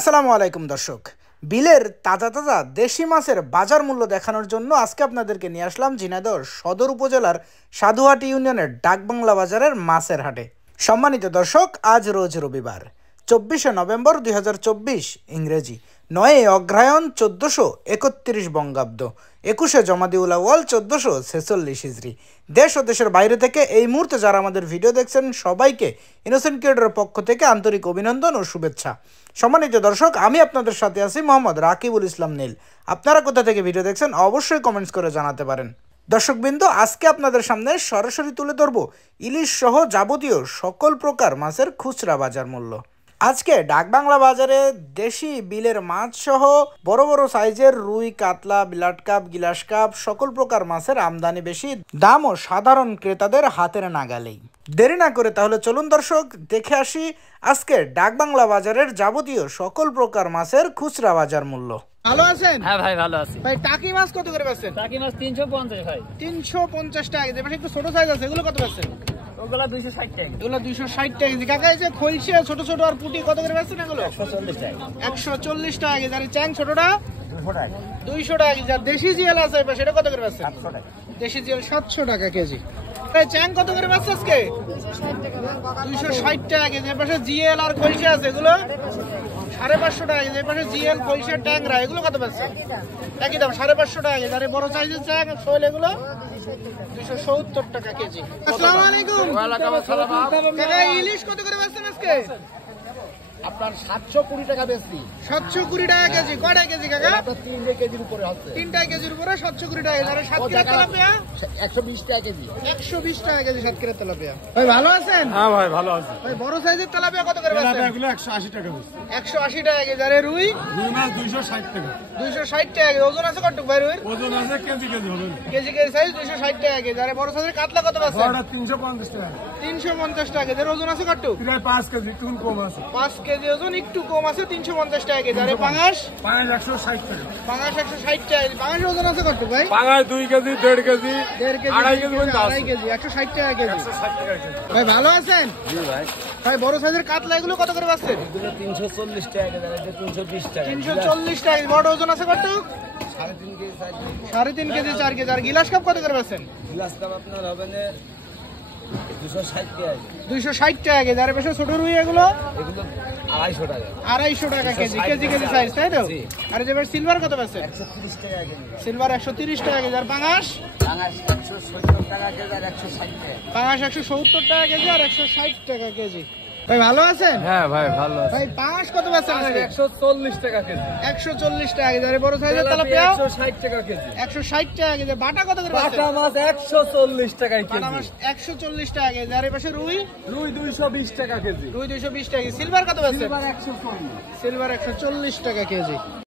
আসসালামু আলাইকুম দর্শক, বিলের তাজা তাজা দেশি মাছের বাজার মূল্য দেখানোর জন্য আজকে আপনাদেরকে নিয়ে আসলাম ঝিনাইদহ সদর উপজেলার সাধুহাটি ইউনিয়নের ডাকবাংলা বাজারের মাছের হাটে। সম্মানিত দর্শক, আজ রোজ রবিবার 24শে নভেম্বর 2024 ইংরেজি, 9 অগ্রহায়ণ 1431 বঙ্গাব্দ, 21শে জমাদিউল আউয়াল 1446 হিজরি। দেশ ও দেশের বাইরে থেকে এই মুহূর্তে যারা আমাদের ভিডিও দেখছেন সবাইকে ইনোসেন্ট ক্রিয়েটরের পক্ষ থেকে আন্তরিক অভিনন্দন ও শুভেচ্ছা। সম্মানিত দর্শক, আমি আপনাদের সাথে আছি মোহাম্মদ রাকিবুল ইসলাম নীল। আপনারা কোথা থেকে ভিডিও দেখছেন অবশ্যই কমেন্টস করে জানাতে পারেন। দর্শকবৃন্দ, আজকে আপনাদের সামনে সরাসরি তুলে ধরব ইলিশ সহ যাবতীয় সকল প্রকার মাছের খুচরা বাজার মূল্য। আজকে ডাকবাংলা বাজারে দেশি বিলের মাছ সহ বড় বড় সাইজের রুই, কাতলা, বিলাট কাপ, গিলাস কাপ সকল প্রকার মাছের আমদানি বেশি, দামও সাধারণ ক্রেতাদের হাতের নাগালেই। দেরি না করে তাহলে চলুন দর্শক দেখে আসি আজকে ডাকবাংলা বাজারের যাবতীয় সকল প্রকার মাছের খুচরা বাজার মূল্য। ভালো আছেন? হ্যাঁ ভাই, ভালো আছি ভাই। টাকি মাছ কত করে বেচছেন? টাকি মাছ 350 ভাই। 350 টাকা। এবার একটু ছোট সাইজ আছে, এগুলো কত বেচছেন? ওগুলা 260 টাকা। এগুলো 260 টাকা কেজি। কাকা, এই যে খলসে ছোট ছোট আর পুঁটি কত করে বেচছেন এগুলো? 140 টাকা। 140 টাকা কেজি। আর চ্যাং ছোটটা 200 টাকা। 200 টাকা কেজি। আর দেশি জিয়াল আছে সেটা কত করে বেচছেন? 700 টাকা। দেশি জিয়াল 700 টাকা কেজি। এই চ্যাং কত করে বেচছেন আজকে? 260 টাকা কেজি। এর পাশে জিএল আর খলসে আছে, এগুলো 550 টাকা কেজি। এর পাশে জিএল, খলসে, ট্যাংরা এগুলো কত বেচছেন? একই দাম, 550 টাকা কেজি। আর বড় সাইজের চ্যাং শোল এগুলো 270 টাকা কেজি। আসসালামু আলাইকুম। ওয়ালাইকুম আসসালাম। কাকা, ইলিশ কত করে বেচছেন আজকে? আপনার 720 টাকা বেশি। 720 টাকা কেজি। কয়টা কেজি কাকা? 3 কেজির উপরে আছে। 3টা কেজির উপরে 720 টাকা। আর সাতক্ষীরা তেলাপিয়া 120 টাকা কেজি। 120 টাকা কেজি সাতক্ষীরা তেলাপিয়া। ভাই ভালো আছেন? হ্যাঁ ভাই, ভালো আছে। ভাই বড় সাইজের তেলাপিয়া কত করে বেচছেন? এগুলো 180 টাকা বেশি। 180 টাকা কেজি। আর রুই? রুই মাছ 260 টাকা। 260 টাকা কেজি। ওজন আছে কতটুকু ভাই রুইর? ওজন আছে কেজি কেজি হবে। কেজি কেজি সাইজ 260 টাকা কেজি। আর বড় সাইজের কাতলা কত বেচছেন? বড়টা 350 টাকা। 350 টাকা কেজি। ওজন আছে কতটুকু? প্রায় 5 কেজি, একটু কম আছে। 5 কেজি ওজন, একটু কম আছে, 350 টাকা কেজি। আর পাঙাশ? পাঙাশ 160 টাকা। পাঙাশ 160 টাকা কেজি। পাঙাশের ওজন আছে কতটুকু ভাই? পাঙাশ 2 কেজি, 1.5 কেজি, 1.5 কেজি, 2.5 কেজি পর্যন্ত আছে। 2.5 কেজি, 160 টাকা কেজি। 160 টাকা কেজি। ভাই ভালো আছেন? জি ভাই। ভাই বড় সাইজের কাতলা এগুলো কত করে বেচছেন? এগুলো 340 টাকা কেজি, এটা 320 টাকা। 340 টাকা কেজি। বড় ওজন আছে কত? 3.5 কেজি, 3.5 কেজি, 4 কেজি। আর গিলাস কাপ কত করে বেচছেন? গ্লাস দাম আপনার হবে না 260 টাকা। 260 টাকা কেজি। আর বেশি ছোট রুই এগুলো এগুলো 250 টাকা। 250 টাকা কেজি। কেজি কেজি সাইজ, তাই তো? জি। আর যে সিলভার কত বেচছেন? 130 টাকা কেজি। সিলভার 130 টাকা কেজি। আর পাঙাশ? পাঙাশ 170 টাকা কেজি আর 160 টাকা। পাঙাশ 170 টাকা কেজি আর 160 টাকা কেজি। ভাই ভালো আছেন? হ্যাঁ ভাই, ভালো আছে। ভাই পাঙাশ কত বেচছেন আজকে? 140 টাকা কেজি। 140 টাকা কেজি। আর বড় সাইজের তেলাপিয়া 160 টাকা কেজি। 160 টাকা কেজি। বাটা কত করে বেচছেন? বাটা মাছ 140 টাকা বাটা কেজি। মাছ 140 টাকা কেজি। আর এই পাশে রুই? রুই 220 টাকা কেজি। রুই 220 টাকা কেজি। সিলভার কত বেচছেন? সিলভার 140। সিলভার 140 টাকা কেজি।